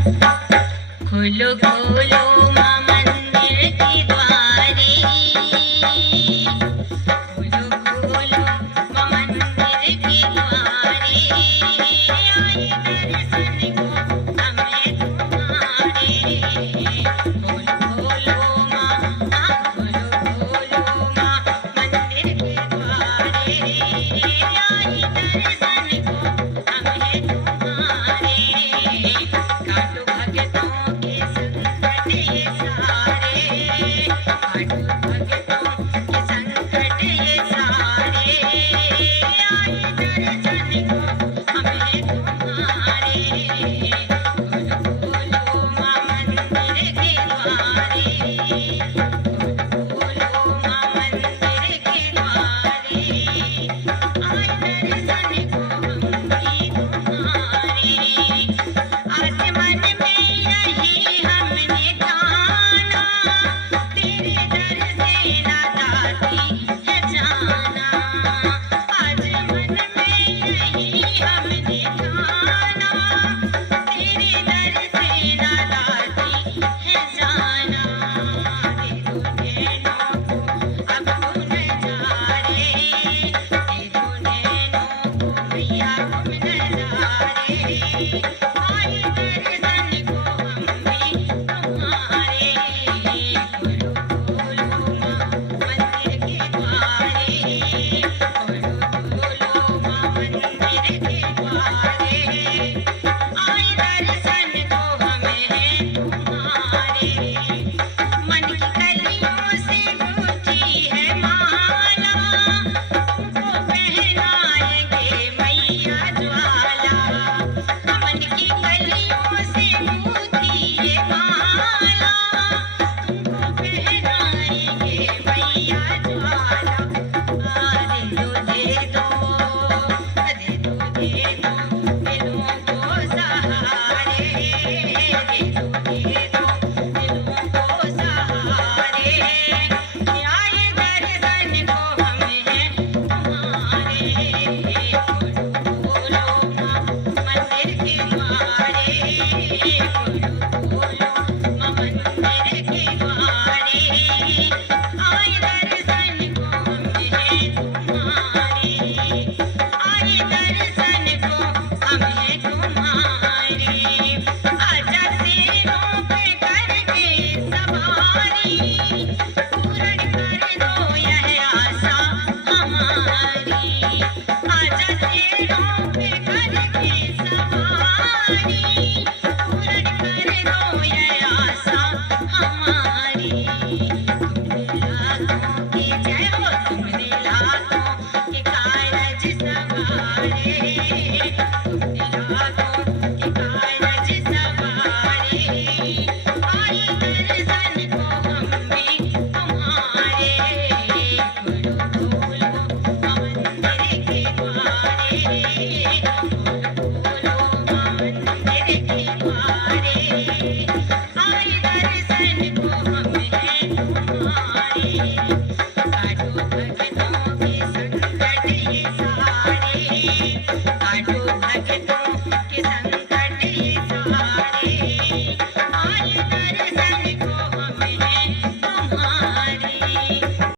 खोलो खोलो माँ मंदिर के द्वारे, खोलो खोलो माँ मंदिर के द्वारे, आए दर्शन को हमें तुम्हारे। खोलो खोलो माँ, खोलो खोलो माँ मंदिर के द्वारे, आए दर्शन को हमें तुम्हारे। काटो भगतों के संकट ये सारे, काटो भगतों के संकट ये सारे, आए दर्शन को हमें तुम्हारे। खोलो खोलो माँ मंदिर के द्वारे, खोलो माँ मंदिर के द्वारे, आए दर्शन को हम भी तुम्हारे। आज मन में यही हमने ठाना, तेरे दर से ना जाती है जाना। आज मन में यही हमने ठाना, तेरे दर से ना जाती है जाना। दे दो नैनों को अब तुम नजारे, दे दो नैनों को मैया तुम नजारे, आए दर्शन को हम भी तुम्हारे। खोलो खोलो माँ मंदिर के द्वारे, खोलो खोलो माँ मंदिर के द्वारे, आए दर्शन को हमें तुम्हारे। मन की कलियों से गूंजी है माला, तुमको पहनाएंगे मैया ज्वाला। मन की कलियों से गूंजी ये माला, तुमको पहनाएंगे मैया ज्वाला। दे दो दे दो, दे दो दे दो दिलों को सहारे, दे दो दे दो दिलों को सहारे, आए दर्शन को हमें तुम्हारे। खोलो खोलो माँ मंदिर के द्वारे, खोलो खोलो माँ मंदिर के द्वारे, आए दर्शन को हमें तुम्हारे। आए दर्शन को हमें तुम्हारे। आजा शेरों पे करके सवारी, पूर्ण कर दो यह आशा हमारी। आजा शेरों पे करके सवारी, पूर्ण कर दो यह आशा हमारी। तुमने लाखों के जय हो, तुमने लाखों के कारज संवारे, तुमने लाखों